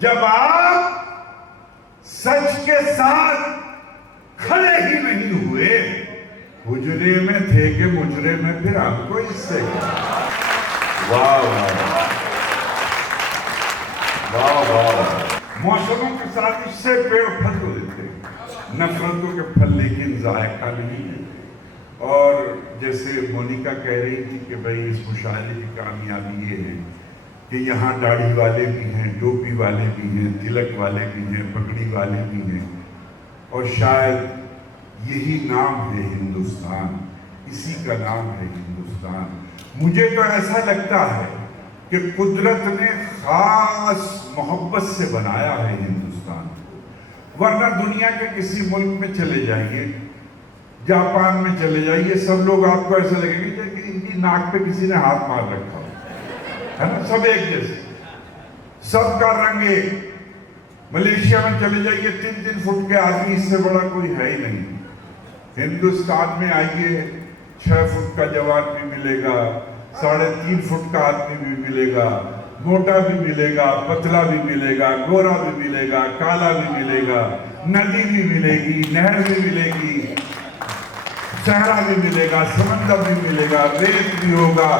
جب آپ سچ کے ساتھ کھڑے ہی نہیں ہوئے، حجرے میں تھے کہ مجرے میں، پھر ہم کو اس سے واہ واہ واہ واہ۔ موسموں کے ساتھ اس سے پیڑ پھل تو دیتے ہیں، نفرتوں کے پھل، لیکن ذائقہ نہیں ہے۔ اور جیسے مونیکا کہہ رہی تھی کہ بھئی اس مشاعرے کی کامیابی یہ ہے کہ یہاں داڑھی والے بھی ہیں، ٹوپی والے بھی ہیں، تلک والے بھی ہیں، پگڑی والے بھی ہیں، اور شاید یہی نام ہے ہندوستان، اسی کا نام ہے ہندوستان۔ مجھے تو ایسا لگتا ہے کہ قدرت نے خاص محبت سے بنایا ہے ہندوستان کو، ورنہ دنیا کے کسی ملک میں چلے جائیے، جاپان میں چلے جائیے، سب لوگ آپ کو ایسا لگے گا کہ ان کی ناک پہ کسی نے ہاتھ مار رکھا ہے نا، سب ایک جیسے، سب کا رنگ ایک۔ ملیشیا میں چلے جائیے، 3 فٹ کے آدمی اس سے بڑا کوئی ہے ہی نہیں۔ ہندوستان میں آئیے، 6 فٹ کا جوان بھی ملے گا، 3.5 فٹ کا آدمی بھی ملے گا، موٹا بھی ملے گا، پتلا بھی ملے گا، گورا بھی ملے گا، کالا بھی ملے گا، ندی بھی ملے گی، نہر بھی ملے گی، صحرا بھی ملے گا، سمندر بھی ملے گا، ریت بھی ہوگا،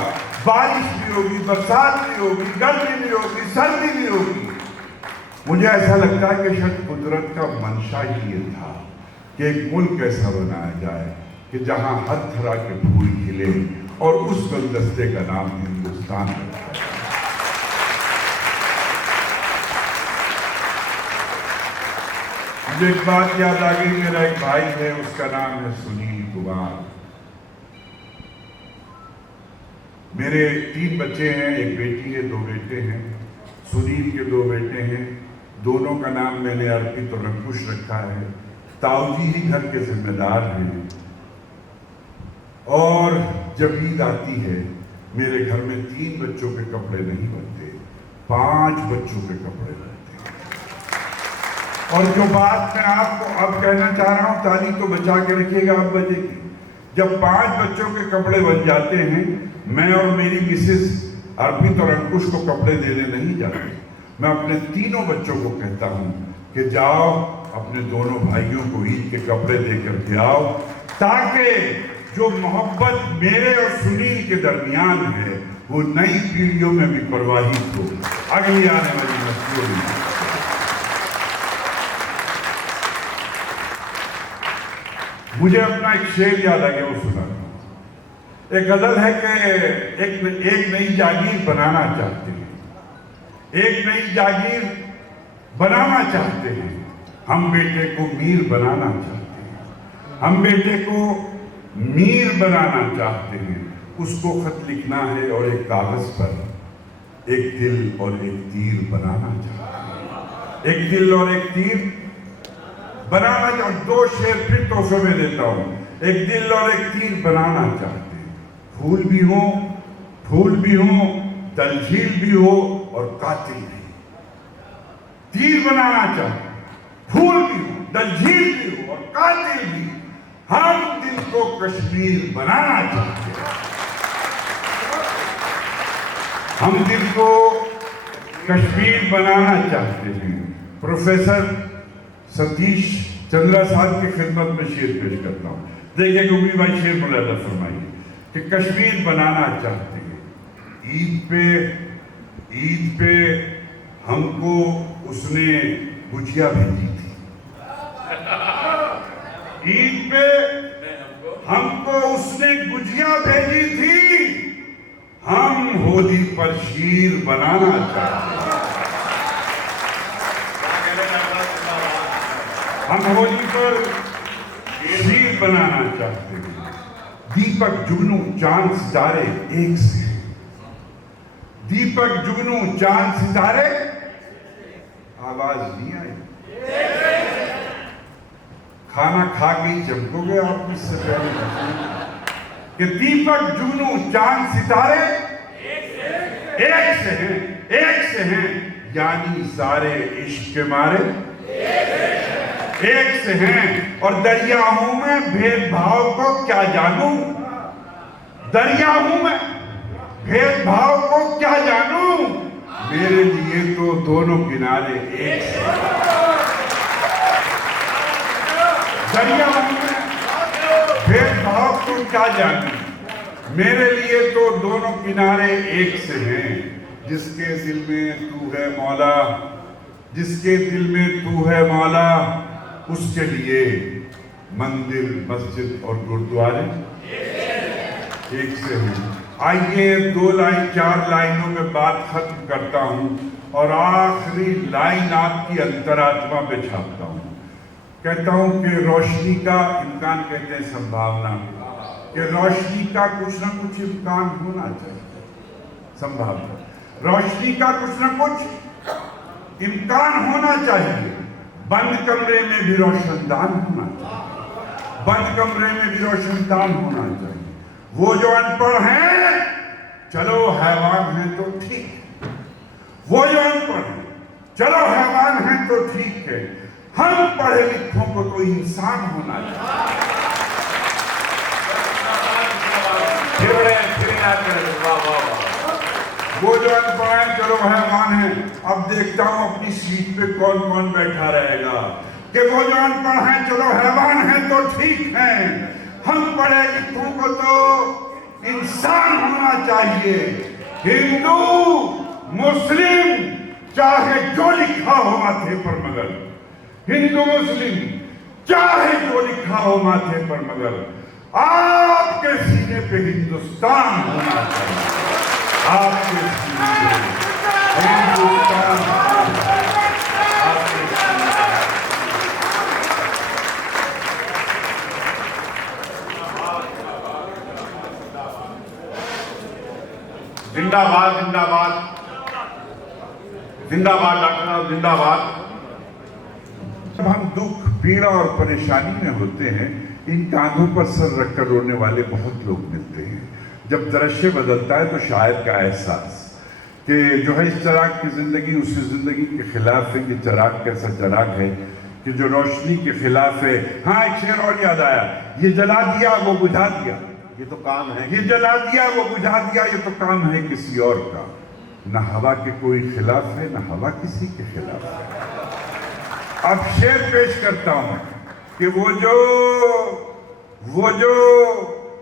بارش بھی ہوگی، برسات بھی ہوگی، گرمی بھی ہوگی، سردی بھی ہوگی۔ مجھے ایسا لگتا ہے کہ شاید قدرت کا منشا ہی یہ تھا کہ ایک ملک ایسا بنایا جائے کہ جہاں ہر طرح کے پھول کھلے، اور اس گلدستے کا نام ہندوستان رکھا ہے۔ مجھے ایک بات یاد آ گئی، میرا ایک بھائی ہے، اس کا نام ہے سنیل کمار۔ میرے 3 بچے ہیں، ایک بیٹی ہے، 2 بیٹے ہیں۔ سنیل کے 2 بیٹے ہیں، دونوں کا نام میں نے ارپت اور انکش رکھا ہے۔ تاؤ جی ہی گھر کے ذمہ دار ہیں، اور جب عید آتی ہے میرے گھر میں 3 بچوں کے کپڑے نہیں بنتے، 5 بچوں کے کپڑے بنتے ہیں۔ اور جو بات میں آپ کو اب کہنا چاہ رہا ہوں، تالی تو بچا کے رکھیے گا اب بجے کی، جب 5 بچوں کے کپڑے بن جاتے ہیں، میں اور میری مسز ارپت اور انکش کو کپڑے دینے نہیں جاتے، میں اپنے 3 بچوں کو کہتا ہوں کہ جاؤ اپنے دونوں بھائیوں کو عید کے کپڑے دے کر کے آؤ، تاکہ جو محبت میرے اور سنیل کے درمیان ہے وہ نئی پیڑھیوں میں بھی پرواہی ہو، اگلی آنے والی نسلوں میں۔ مجھے اپنا ایک شعر یاد آ گیا، وہ سناتا ہوں۔ ایک غزل ہے کہ ایک نئی جاگیر بنانا چاہتے ہیں، ایک نئی جاگیر بنانا چاہتے ہیں، ہم بیٹے کو میر بنانا چاہتے ہیں، ہم بیٹے کو میر بنانا چاہتے ہیں، اس کو خط لکھنا ہے اور ایک کاغذ پر ایک دل اور ایک تیر بنانا چاہتے ہیں، ایک دل اور ایک تیر بنانا چاہتے ہیں۔ 2 شعر پھر تحفے میں دیتا ہوں۔ ایک دل اور ایک تیر بنانا چاہتے ہیں، پھول بھی ہوں، تلجھیل بھی ہو اور قاتل بھی۔ تیر بنانا چاہتے ہیں، پھول بھی ہو، تلجھیل بھی ہو اور قاتل بھی۔ ہم دل کو کشمیر بنانا چاہتے ہیں، ہم دل کو کشمیر بنانا چاہتے ہیں۔ پروفیسر ستیش چندرا صاحب کی خدمت میں شعر پیش کرتا ہوں، دیکھیں گوگی بھائی شعر ملاحظہ فرمائیے کہ کشمیر بنانا چاہتے ہیں۔ عید پہ ہم کو اس نے گجیا بھیجی تھی، عید پہ ہم کو اس نے گجیا بھیجی تھی، ہم ہولی پر شیر بنانا چاہتے ہیں، ہم ہولی پر شیر بنانا چاہتے ہیں۔ دیپک جگنو چاند ستارے ایک سے ہیں، دیپک جگنو چاند ستارے، آواز نہیں آئی، کھانا کھا کے ہی چمکو گے آپ اس سے پہلے کہ دیپک جگنو چاند ستارے ایک سے ہیں، یعنی سارے عشق کے مارے ایک سے ہیں۔ اور دریا ہوں میں بھید بھاؤ کو کیا جانوں، دریا ہوں میں بھید بھاؤ کو کیا جانوں، میرے لیے تو دونوں کنارے ایک سے دریا بھید بھاؤ تم کیا جانتی، میرے لیے تو دونوں کنارے ایک سے ہیں، جس کے دل میں تو ہے مولا، جس کے دل میں تو ہے مولا، اس کے لیے مندر مسجد اور گردوارے ایک سے ہیں۔ آئیے 2 لائن 4 لائنوں میں بات ختم کرتا ہوں اور آخری لائن آپ کی انترآتما پہ چھاپتا ہوں۔ کہتا ہوں کہ روشنی کا امکان کہتے ہیں سمبھاونا، کہ روشنی کا کچھ نہ کچھ امکان ہونا چاہیے، سمبھاونا، روشنی کا کچھ نہ کچھ امکان ہونا چاہیے۔ بند کمرے میں بھی روشن دان ہونا چاہیے، بند کمرے میں بھی روشن دان ہونا چاہیے۔ وہ جو ان پڑھ ہیں چلو حیوان ہیں تو ٹھیک، وہ جو ان پڑھ ہیں چلو حیوان ہیں تو ٹھیک ہے، ہم پڑھے لکھوں کو تو انسان ہونا چاہیے۔ وہ جو ان پڑھ ہیں چلو حیوان ہیں، اب دیکھتا ہوں اپنی سیٹ پہ کون کون بیٹھا رہے گا، کہ وہ جو ان پڑھ ہیں چلو حیوان ہیں تو ٹھیک ہیں، ہم پڑھے لکھوں کو تو انسان ہونا چاہیے۔ ہندو مسلم چاہے جو لکھا ہو ماتھے پر مگر، ہندو مسلم چاہے جو لکھا ہو ماتھے پر مگر، آپ کے سینے پہ ہندوستان ہونا چاہیے، آپ کے سینے پہ ہندوستان ہونا چاہیے، آپ کے سینے پہ۔ زندہ باد، زندہ باد، زندہ باد ڈاکٹر صاحب، زندہ باد۔ جب ہم دکھ پیڑا اور پریشانی میں ہوتے ہیں، ان کاندھوں پر سر رکھ کر رونے والے بہت لوگ ملتے ہیں۔ جب درشے بدلتا ہے تو شاعر کا احساس کہ جو ہے اس چراغ کی زندگی اسی زندگی کے خلاف ہے، یہ چراغ کیسا چراغ ہے کہ جو روشنی کے خلاف ہے۔ ہاں ایک شعر اور یاد آیا، یہ جلا دیا وہ بجھا دیا، یہ تو کام ہے، یہ جلا دیا وہ بجھا دیا، یہ تو کام ہے کسی اور کا۔ نہ ہوا کے کوئی خلاف ہے، نہ ہوا کسی کے خلاف ہے۔ اب شعر پیش کرتا ہوں کہ وہ جو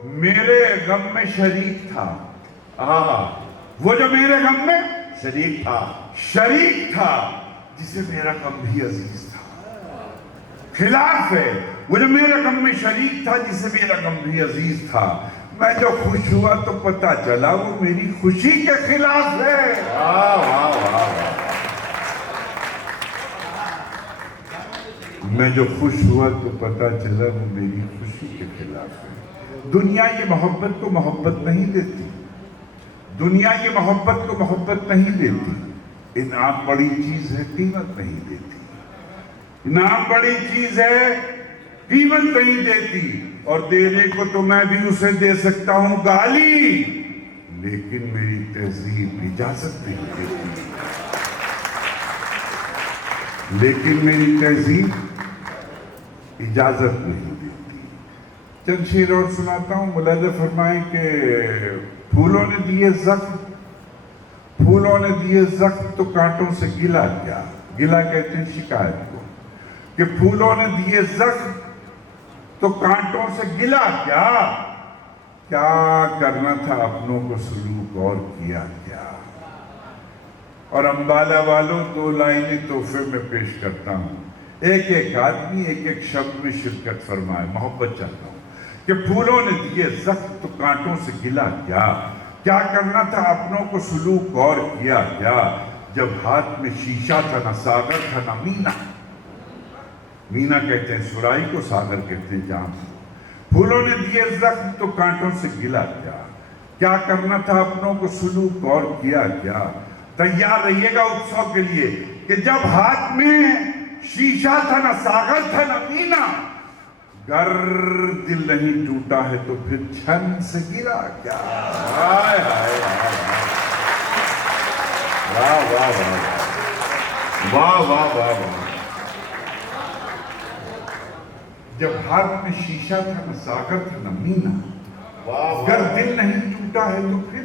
میرے غم میں شریک تھا، وہ جو میرے غم میں شریک تھا، جسے میرا غم بھی عزیز تھا۔ خلاف ہے، وہ جو میرے غم میں شریک تھا، جسے میرا غم بھی عزیز تھا۔ میں جو خوش ہوا تو پتہ چلا وہ میری خوشی کے خلاف ہے۔ میں جو خوش ہوا تو پتہ چلا وہ میری خوشی کے خلاف ہے۔ دنیا یہ محبت کو محبت نہیں دیتی، دنیا یہ محبت کو محبت نہیں دیتی۔ انعام بڑی چیز ہے، قیمت نہیں دیتی، انعام بڑی چیز ہے، قیمت نہیں دیتی، اور دینے کو تو میں بھی اسے دے سکتا ہوں گالی، لیکن میری تہذیب اجازت نہیں دیتی، لیکن میری تہذیب اجازت نہیں دیتی۔ چند شعر اور سناتا ہوں، ملاحظہ فرمائیں کہ پھولوں نے دیے زخم، پھولوں نے دیے زخم تو کانٹوں سے گلا کیا، گلا کہتے ہیں شکایت کو، کہ پھولوں نے دیے زخم تو کانٹوں سے گلا کیا، کیا کرنا تھا اپنوں کو سلوک اور کیا کیا۔ اور امبالہ والوں 2 لائنیں تحفے میں پیش کرتا ہوں، ایک ایک آدمی ایک ایک شبد میں شرکت فرمائے، محبت چاہتا ہوں کہ پھولوں نے دیے زخم تو کانٹوں سے گلا کیا، کیا کرنا تھا اپنوں کو سلوک اور کیا کیا، جب ہاتھ میں شیشہ تھا نہ ساغر تھا نہ مینا، مینا کہتے ہیں سرائی کو، ساغر کہتے ہیں جام۔ پھولوں نے دیے زخم تو کانٹوں سے گلا کیا، کیا کرنا تھا اپنوں کو سلوک اور کیا کیا۔ تیار رہیے گا اتسو کے لیے کہ جب ہاتھ میں شیشہ تھا نہ ساغر تھا نہ مینا، گر دل نہیں ٹوٹا ہے تو پھر چھن سے گرا کیا۔ ہائے ہائے واہ واہ واہ واہ واہ واہ واہ۔ جب ہاتھ میں شیشہ تھا نہ ساغر تھا نہ مینا، گر دل نہیں ٹوٹا ہے تو پھر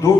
2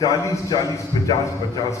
40-40, 50-50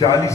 40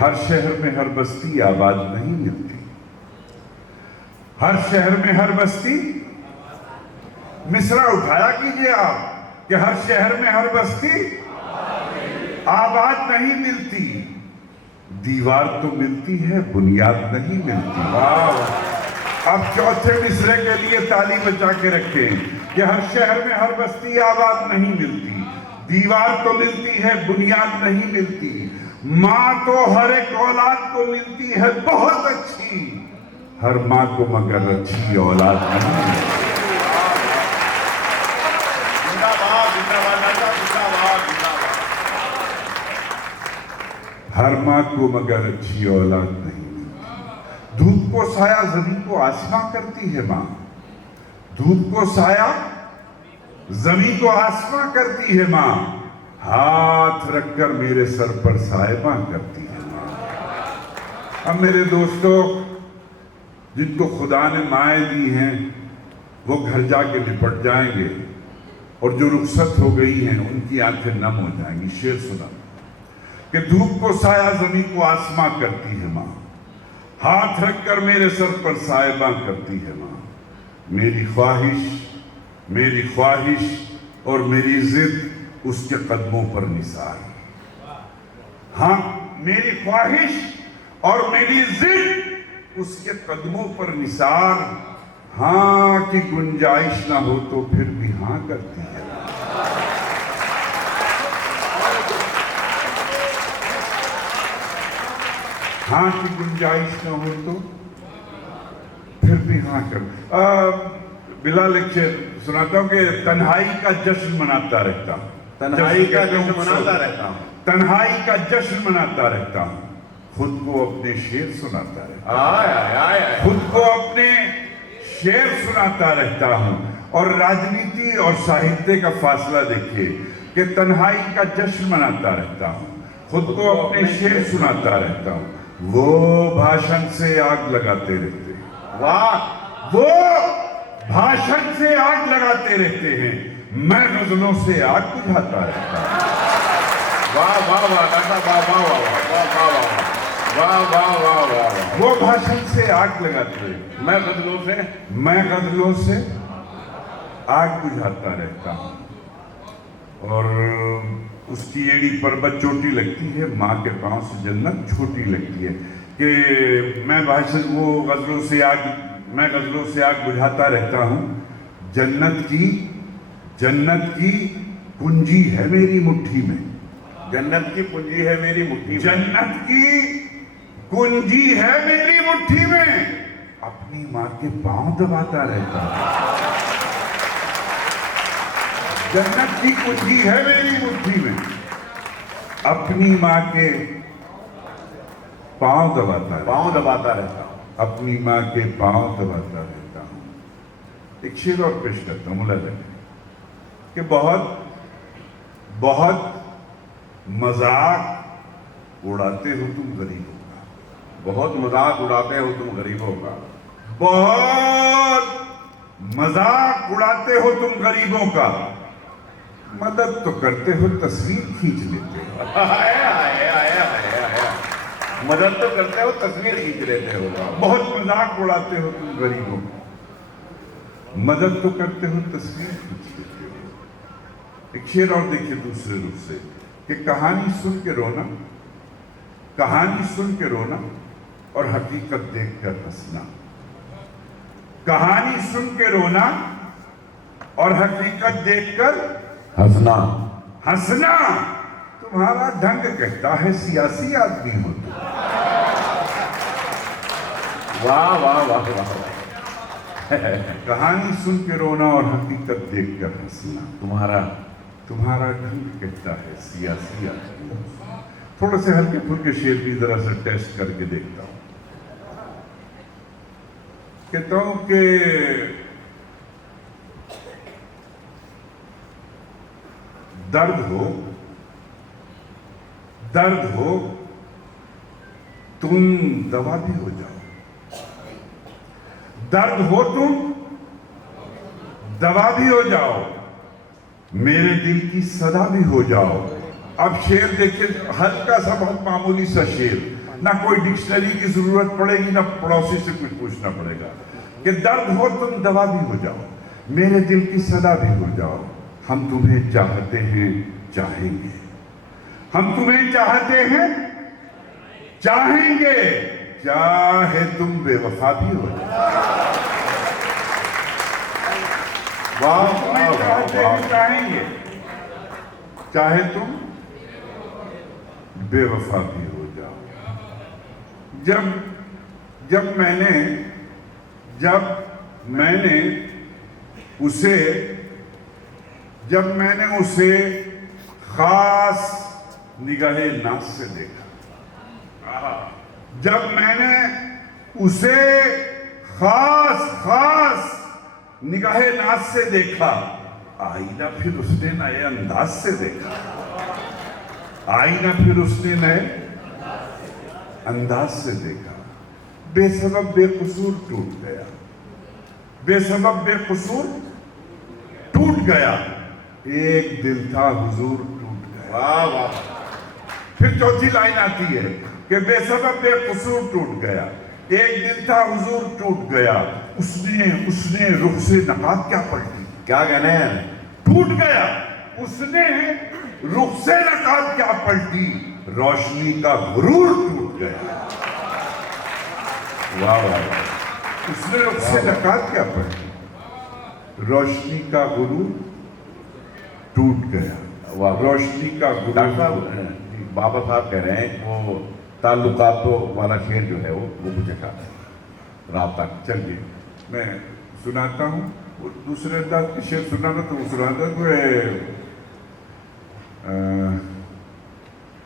ہر شہر میں ہر بستی آباد نہیں ملتی. ہر شہر میں ہر بستی مصرع اٹھایا کیجئے آپ کہ ہر شہر میں ہر بستی آباد نہیں ملتی. دیوار تو ملتی ہے بنیاد نہیں ملتی. اب چوتھے مصرے کے لیے تالی بجا کے رکھیں کہ ہر شہر میں ہر بستی آباد نہیں ملتی. دیوار تو ملتی ہے بنیاد نہیں ملتی. ماں تو ہر ایک اولاد کو ملتی ہے بہت اچھی. ہر ماں کو مگر اچھی اولاد نہیں ملتی. ہر ماں کو مگر اچھی اولاد نہیں ملتی. دھوپ کو سایہ زمین کو آسماں کرتی ہے ماں. دھوپ کو سایہ زمین کو آسماں کرتی ہے ماں. ہاتھ رکھ کر میرے سر پر صاحباں کرتی ہے ماں. اب میرے دوستو، جن کو خدا نے مائیں دی ہیں وہ گھر جا کے لپٹ جائیں گے، اور جو رخصت ہو گئی ہیں ان کی آنکھیں نم ہو جائیں گی. شعر سنا کہ دھوپ کو سایہ زمین کو آسماں کرتی ہے ماں. ہاتھ رکھ کر میرے سر پر صاحباں کرتی ہے ماں. میری خواہش اور میری ضد اس کے قدموں پر نثار. ہاں، میری خواہش اور میری ضد اس کے قدموں پر نثار. ہاں کی گنجائش نہ ہو تو پھر بھی ہاں کرتی ہے. ہاں کی گنجائش نہ ہو تو پھر بھی ہاں کر. بلال ایک شعر سناتا ہوں کہ تنہائی کا جشن مناتا رہتا ہوں. تنہائی کا جشن مناتا رہتا ہوں. تنہائی کا جشن مناتا رہتا ہوں. خود کو اپنے شعر سناتا رہتا ہوں. خود کو اپنے شعر سناتا رہتا ہوں. اور راجنیتی اور ساہتیہ کا فاصلہ دیکھیے کہ تنہائی کا جشن مناتا رہتا ہوں. خود کو اپنے شعر سناتا رہتا ہوں. وہ بھاشن سے آگ لگاتے رہتے ہیں. واہ! وہ بھاشن سے آگ لگاتے رہتے ہیں. میں غزلوں سے آگ بجھاتا رہتا ہوں. واہ واہ واہ ڈاکٹر واہ واہ واہ واہ واہ واہ واہ. وہ بھاشن سے آگ لگاتے ہیں. میں غزلوں سے آگ بجھاتا رہتا ہوں. اور اس کی ایڑی پر بس چوٹی لگتی ہے، ماں کے پاؤں سے جنت چھوٹی لگتی ہے. کہ میں غزلوں سے آگ بجھاتا رہتا ہوں. جنت کی کنجی ہے میری مٹھی میں. جنت کی کنجی ہے میری مٹھی میں. جنت کی کنجی ہے میری مٹھی میں. اپنی ماں کے پاؤں دباتا رہتا ہوں. جنت کی کنجی ہے میری مٹھی میں. اپنی ماں کے پاؤں دباتا رہتا ہوں. اپنی ماں کے پاؤں دباتا رہتا ہوں. ایک شعر اور پیش کرتا ہوں مولانا کہ بہت مذاق اڑاتے ہو تم غریبوں کا. بہت مذاق اڑاتے ہو تم غریبوں کا. بہت مذاق اڑاتے ہو تم غریبوں کا. مدد تو کرتے ہو تصویر کھینچ لیتے ہو. مدد تو کرتے ہو تصویر کھینچ لیتے ہو. بہت مذاق اڑاتے ہو تم غریبوں کا. مدد تو کرتے ہو تصویر کھینچ لیتے ہو. ایک شعر اور دیکھیے دوسرے رخ سے کہ کہانی سن کے رونا اور حقیقت دیکھ کر ہنسنا. کہانی سن کے رونا اور حقیقت دیکھ کر ہنسنا. تمہارا ڈھنگ کہتا ہے سیاسی آدمی ہو تم. واہ واہ واہ واہ. کہانی سن کے رونا اور حقیقت دیکھ کر ہنسنا. تمہارا ڈھنگ کہتا ہے سیاسی آدمی ہو. تھوڑے سے ہلکے پھلکے شعر بھی ذرا سا ٹیسٹ کر کے دیکھتا ہوں. کہتا ہوں کہ درد ہو تم دوا بھی ہو جاؤ. درد ہو تم دوا بھی ہو جاؤ. میرے دل کی صدا بھی ہو جاؤ. اب شعر دیکھیں ہلکا سا بہت معمولی سا شعر، نہ کوئی ڈکشنری کی ضرورت پڑے گی، نہ پڑوسی سے کچھ پوچھنا پڑے گا کہ درد ہو تم دوا بھی ہو جاؤ، میرے دل کی صدا بھی ہو جاؤ، ہم تمہیں چاہتے ہیں چاہیں گے، ہم تمہیں چاہتے ہیں چاہیں گے، چاہے تم بے وفا بھی ہو جاؤ۔ واہ تمہیں واہ چاہتے ہیں واہ، چاہیں گے، چاہے تم بے وفا بھی ہو جاؤ۔ جب میں نے اسے خاص نگاہ ناز سے دیکھا، جب میں نے اسے خاص نگاہ ناز سے دیکھا، آئینہ پھر اس نے نئے انداز سے دیکھا، آئینہ پھر اس نے نئے انداز سے دیکھا، بے سبب بے قصور ٹوٹ گیا، بے سبب بے قصور ٹوٹ گیا، ایک دل تھا حضور ٹوٹ گیا۔ واہ واہ، پھر چوتھی لائن آتی ہے کہ بے سبب بے قصور ٹوٹ گیا، ایک دل تھا حضور ٹوٹ گیا، اس نے رخ سے نقاب کیا پلٹی، کیا کہنے ہیں؟ ٹوٹ گیا، اس نے رخ سے نقاب کیا پلٹی، روشنی کا غرور ٹوٹ گیا۔ واہ واہ، اس نے رخ سے نقاب کیا پلٹی، روشنی کا غرور ٹوٹ گیا، واہ۔ روشنی کا ڈاکٹر غرور صاحب، بابا صاحب کہہ رہے ہیں وہ تعلقاتوں والا شعر جو ہے وہ مجھے کہا ہے رابطہ۔ چلیے میں سناتا ہوں، وہ دوسرے انداز کے شعر سنانا تو وہ سناتا تو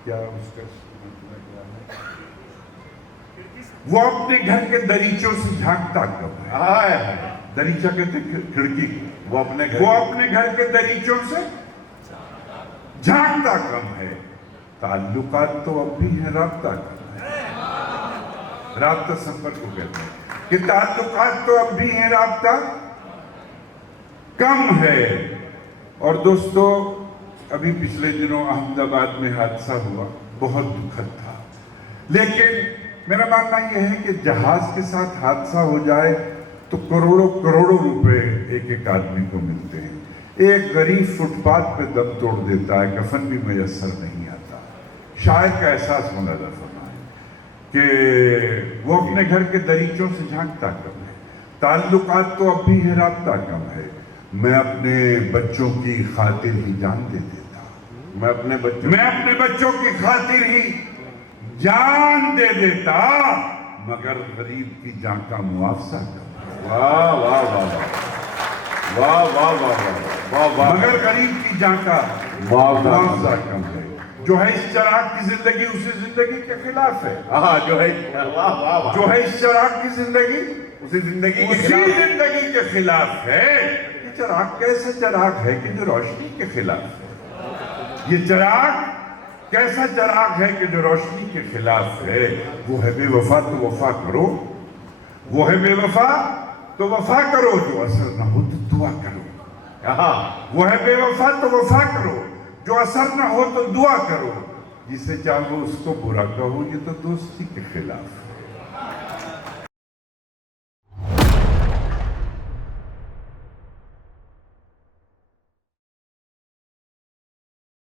کیا اس کا وہ اپنے گھر کے دریچوں سے جھانکتا کب ہے، دریچہ کہتے ہیں کھڑکی کو، وہ اپنے وہ اپنے گھر کے دریچوں سے جھانکتا کم ہے، تعلقات تو اب بھی ہیں، رابطہ کم ہے، رابطہ سفر کو کہتے ہیں کہ تعلقات تو اب بھی ہیں، رابطہ کم ہے۔ اور دوستو، ابھی پچھلے دنوں احمد آباد میں حادثہ ہوا، بہت دکھد تھا، لیکن میرا ماننا یہ ہے کہ جہاز کے ساتھ حادثہ ہو جائے تو کروڑوں روپے ایک آدمی کو ملتے ہیں، ایک غریب فٹ پاتھ پہ دم توڑ دیتا ہے، کفن بھی میسر نہیں آتا۔ شاعر کا احساس ملاحظہ فرمائیں کہ وہ اپنے گھر کے دریچوں سے جھانکتا کم ہے، تعلقات تو اب بھی ہے، رابطہ کم ہے، میں اپنے بچوں کی خاطر ہی جان دے دیتا، میں اپنے بچوں کی خاطر ہی جان دے دیتا، مگر غریب کی جان کا معاوضہ کم، واہ واہ واہ واہ واہ واہ واہ واہ، مگر غریب کی جان کا معاوضہ کم ہے، جو ہے اس چراغ کی زندگی اسی زندگی کے خلاف ہے، جو ہے واہ واہ واہ، جو ہے اس چراغ کی زندگی اسی زندگی اسی زندگی کے خلاف ہے۔ یہ چراغ کیسا چراغ ہے کہ جو روشنی کے خلاف ہے، یہ چراغ کیسا چراغ ہے کہ جو روشنی کے خلاف ہے، وہ ہے بے وفا تو وفا کرو، وہ ہے بے وفا تو وفا کرو، جو اثر نہ ہو تو دعا کرو، وہ ہے بے وفا تو وفا کرو، جو اثر نہ ہو تو دعا کرو، جسے چاہو اس کو برا کہو، یہ تو دوستی کے خلاف ہے۔